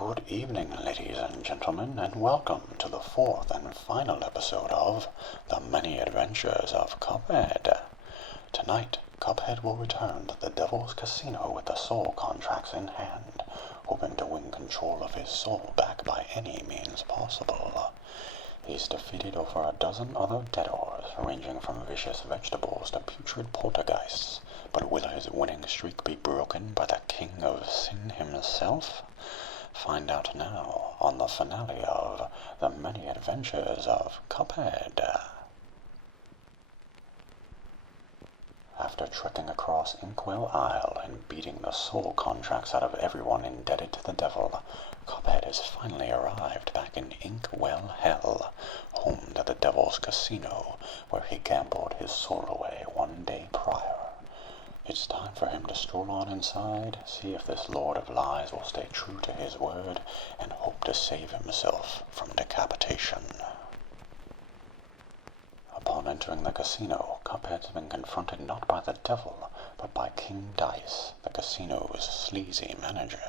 Good evening, ladies and gentlemen, and welcome to the fourth and final episode of The Many Adventures of Cuphead. Tonight, Cuphead will return to the Devil's Casino with the soul contracts in hand, hoping to win control of his soul back by any means possible. He's defeated over a dozen other debtors, ranging from vicious vegetables to putrid poltergeists, but will his winning streak be broken by the King of Sin himself? Find out now on the finale of The Many Adventures of Cuphead. After trekking across Inkwell Hell and beating the soul contracts out of everyone indebted to the devil, Cuphead has finally arrived back in Inkwell Hell, home to the Devil's Casino, where he gambled his soul away one day prior. It's time for him to stroll on inside, see if this Lord of Lies will stay true to his word, and hope to save himself from decapitation. Upon entering the casino, Cuphead's been confronted not by the devil, but by King Dice, the casino's sleazy manager.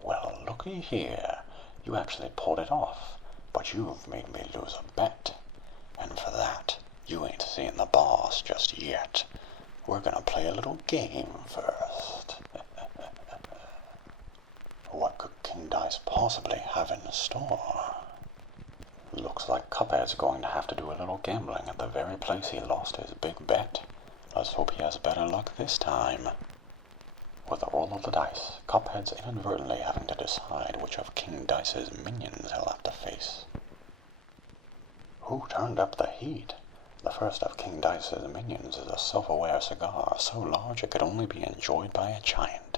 Well, looky here, you actually pulled it off, but you've made me lose a bet. And for that, you ain't seen the boss just yet. We're gonna play a little game first. What could King Dice possibly have in store? Looks like Cuphead's going to have to do a little gambling at the very place he lost his big bet. Let's hope he has better luck this time. With a roll of the dice, Cuphead's inadvertently having to decide which of King Dice's minions he'll have to face. Who turned up the heat? The first of King Dice's minions is a self-aware cigar so large it could only be enjoyed by a giant.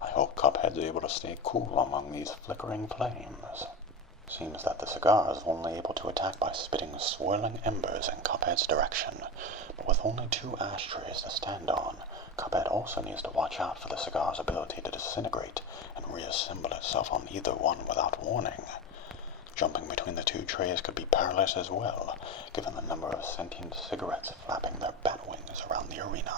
I hope Cuphead's able to stay cool among these flickering flames. Seems that the cigar is only able to attack by spitting swirling embers in Cuphead's direction, but with only 2 ashtrays to stand on, Cuphead also needs to watch out for the cigar's ability to disintegrate and reassemble itself on either one without warning. Jumping between the 2 trays could be perilous as well, given the number of sentient cigarettes flapping their bat wings around the arena.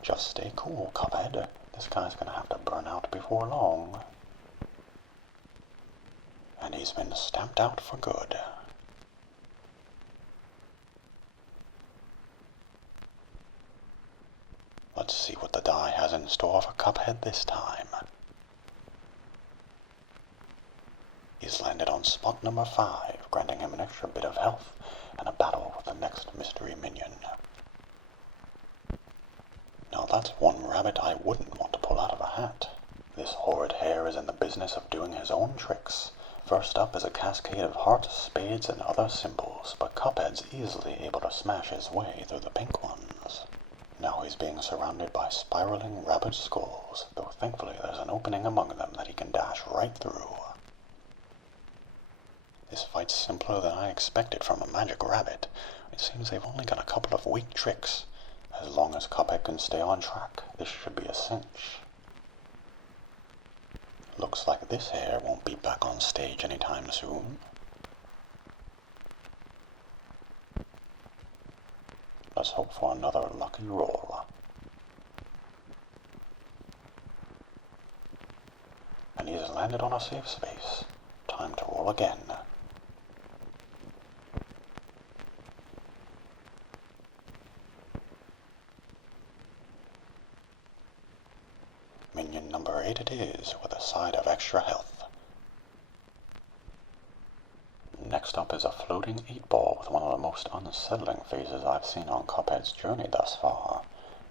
Just stay cool, Cuphead. This guy's gonna have to burn out before long. And he's been stamped out for good. Let's see what the die has in store for Cuphead this time. He's landed on spot number 5, granting him an extra bit of health and a battle with the next mystery minion. Now that's one rabbit I wouldn't want to pull out of a hat. This horrid hare is in the business of doing his own tricks. First up is a cascade of hearts, spades, and other symbols, but Cuphead's easily able to smash his way through the pink ones. Now he's being surrounded by spiraling rabbit skulls, though thankfully there's an opening among them that he can dash right through. This fight's simpler than I expected from a magic rabbit. It seems they've only got a couple of weak tricks. As long as Cuphead can stay on track, this should be a cinch. Looks like this hare won't be back on stage anytime soon. Let's hope for another lucky roll. And he's landed on a safe space. Time to roll again. Minion number 8 it is, with a side of extra health. Next up is a floating 8-ball with one of the most unsettling phases I've seen on Cuphead's journey thus far.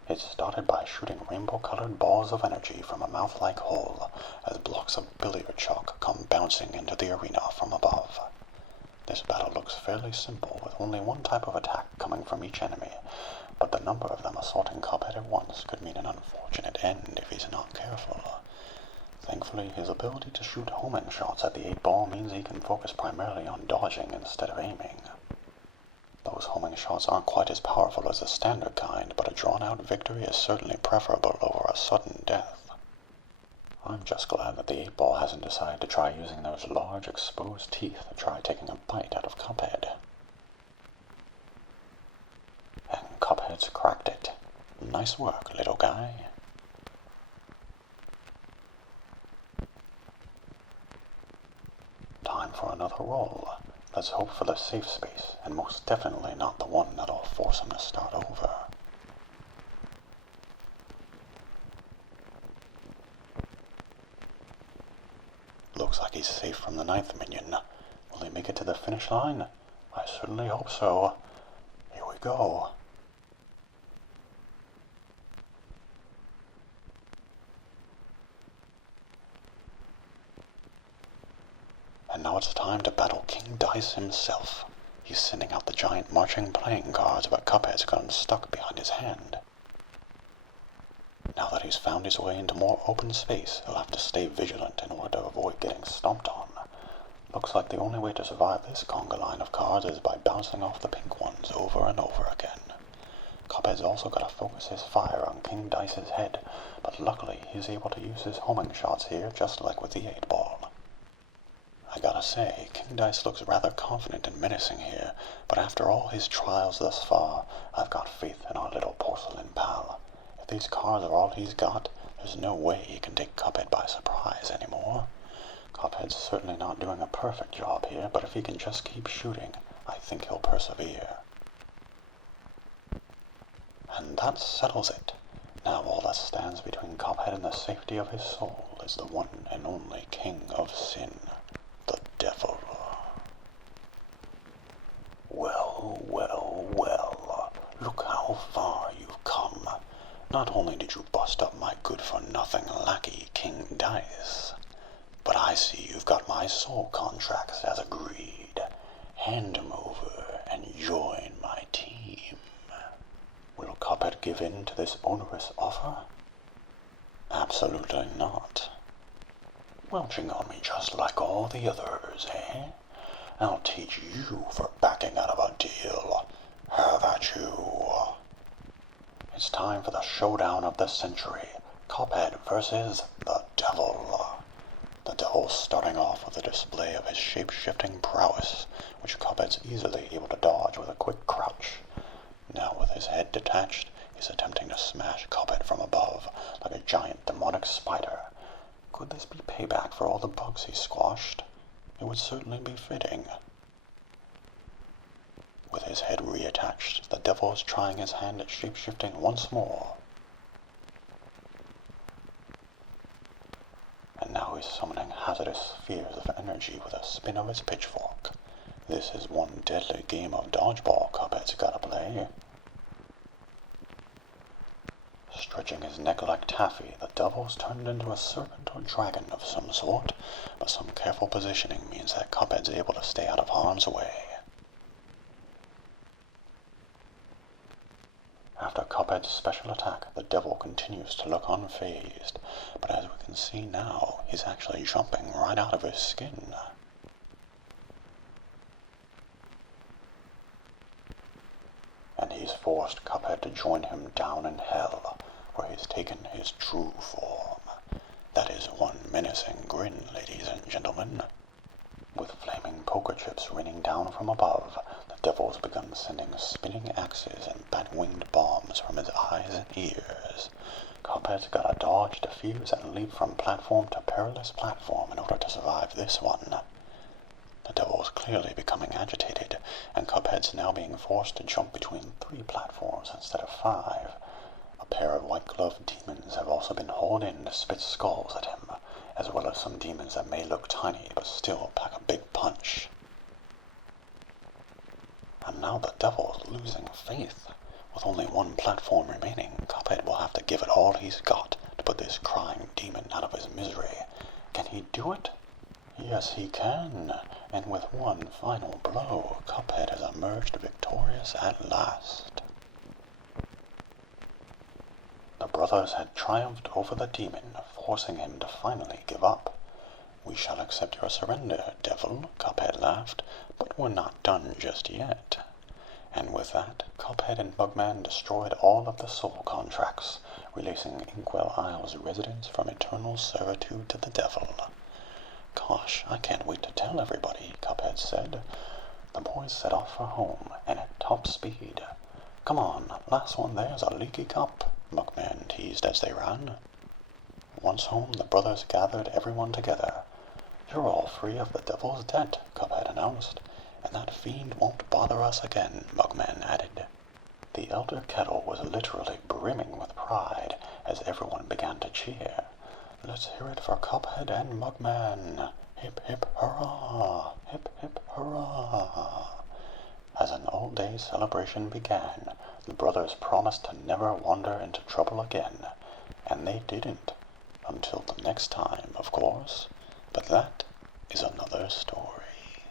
It started by shooting rainbow-colored balls of energy from a mouth-like hole, as blocks of billiard chalk come bouncing into the arena from above. This battle looks fairly simple, with only one type of attack coming from each enemy, but the number of them assaulting Cuphead at once could mean an unfortunate end if he's not careful. Thankfully, his ability to shoot homing shots at the 8-ball means he can focus primarily on dodging instead of aiming. Those homing shots aren't quite as powerful as the standard kind, but a drawn-out victory is certainly preferable over a sudden death. I'm just glad that the 8-ball hasn't decided to try using those large exposed teeth to try taking a bite out of Cuphead. And Cuphead's cracked it. Nice work, little guy. time for another roll. Let's hope for the safe space, and most definitely not the one that'll force him to start over. Looks like he's safe from the 9th minion. Will he make it to the finish line? I certainly hope so. Here we go. And now it's time to battle King Dice himself. He's sending out the giant marching playing cards, but Cuphead's got him stuck behind his hand. Now that he's found his way into more open space, he'll have to stay vigilant in order to avoid getting stomped on. Looks like the only way to survive this conga line of cards is by bouncing off the pink ones over and over again. Cuphead's also got to focus his fire on King Dice's head, but luckily he's able to use his homing shots here just like with the 8-ball. I gotta say, King Dice looks rather confident and menacing here, but after all his trials thus far, I've got faith in our little porcelain pal. If these cards are all he's got, there's no way he can take Cuphead by surprise anymore. Cuphead's certainly not doing a perfect job here, but if he can just keep shooting, I think he'll persevere. And that settles it. Now all that stands between Cuphead and the safety of his soul is the one and only King of Sin, the Devil. Well, well, well, look how far you've come. Not only did you bust up my good-for-nothing lackey, King Dice, but I see you've got my soul contracts as agreed. Hand 'em over and join my team. Will Cuphead give in to this onerous offer? Absolutely not. Welching on me just like all the others, eh? I'll teach you for backing out of a deal. Have at you. It's time for the showdown of the century. Cuphead versus the Devil. The Devil's starting off with a display of his shape-shifting prowess, which Cuphead's easily able to dodge with a quick crouch. Now with his head detached, he's attempting to smash Cuphead from above, like a giant demonic spider. Could this be payback for all the bugs he squashed? It would certainly be fitting. With his head reattached, the Devil is trying his hand at shape-shifting once more. And now he's summoning hazardous spheres of energy with a spin of his pitchfork. This is one deadly game of dodgeball Cuphead's gotta play. Stretching his neck like taffy, the Devil's turned into a serpent or dragon of some sort, but some careful positioning means that Cuphead's able to stay out of harm's way. After Cuphead's special attack, the Devil continues to look unfazed, but as we can see now, he's actually jumping right out of his skin. And he's forced Cuphead to join him down in hell, where he's taken his true form. That is one menacing grin, ladies and gentlemen. With flaming poker chips raining down from above, the Devil's begun sending spinning axes and bat-winged bombs from his eyes and ears. Cuphead's gotta dodge, defuse, and leap from platform to perilous platform in order to survive this one. The Devil's clearly becoming agitated, and Cuphead's now being forced to jump between 3 platforms instead of 5. A pair of white-gloved demons have also been hauled in to spit skulls at him, as well as some demons that may look tiny but still pack a big punch. And now the Devil's losing faith. With only 1 platform remaining, Cuphead will have to give it all he's got to put this crying demon out of his misery. Can he do it? Yes, he can, and with one final blow, Cuphead has emerged victorious at last. The brothers had triumphed over the demon, forcing him to finally give up. "We shall accept your surrender, Devil," Cuphead laughed, "but we're not done just yet." And with that, Cuphead and Bugman destroyed all of the soul contracts, releasing Inkwell Hell's residents from eternal servitude to the Devil. "Gosh, I can't wait to tell everybody," Cuphead said. The boys set off for home, and at top speed. "Come on, last one there's a leaky cup," Bugman teased as they ran. Once home, the brothers gathered everyone together. You're all free of the devil's debt, Cuphead announced, and that fiend won't bother us again, Mugman added. The Elder Kettle was literally brimming with pride as everyone began to cheer. Let's hear it for Cuphead and Mugman! Hip hip hurrah! Hip hip hurrah! As an all-day celebration began, the brothers promised to never wander into trouble again, and they didn't. Until the next time, of course, but that is another story.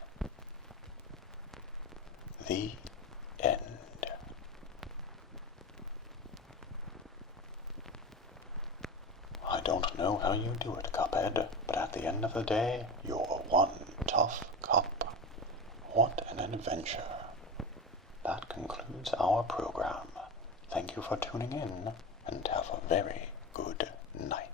The end. I don't know how you do it, Cuphead, but at the end of the day, you're one tough cup. What an adventure. That concludes our program. Thank you for tuning in, and have a very good night.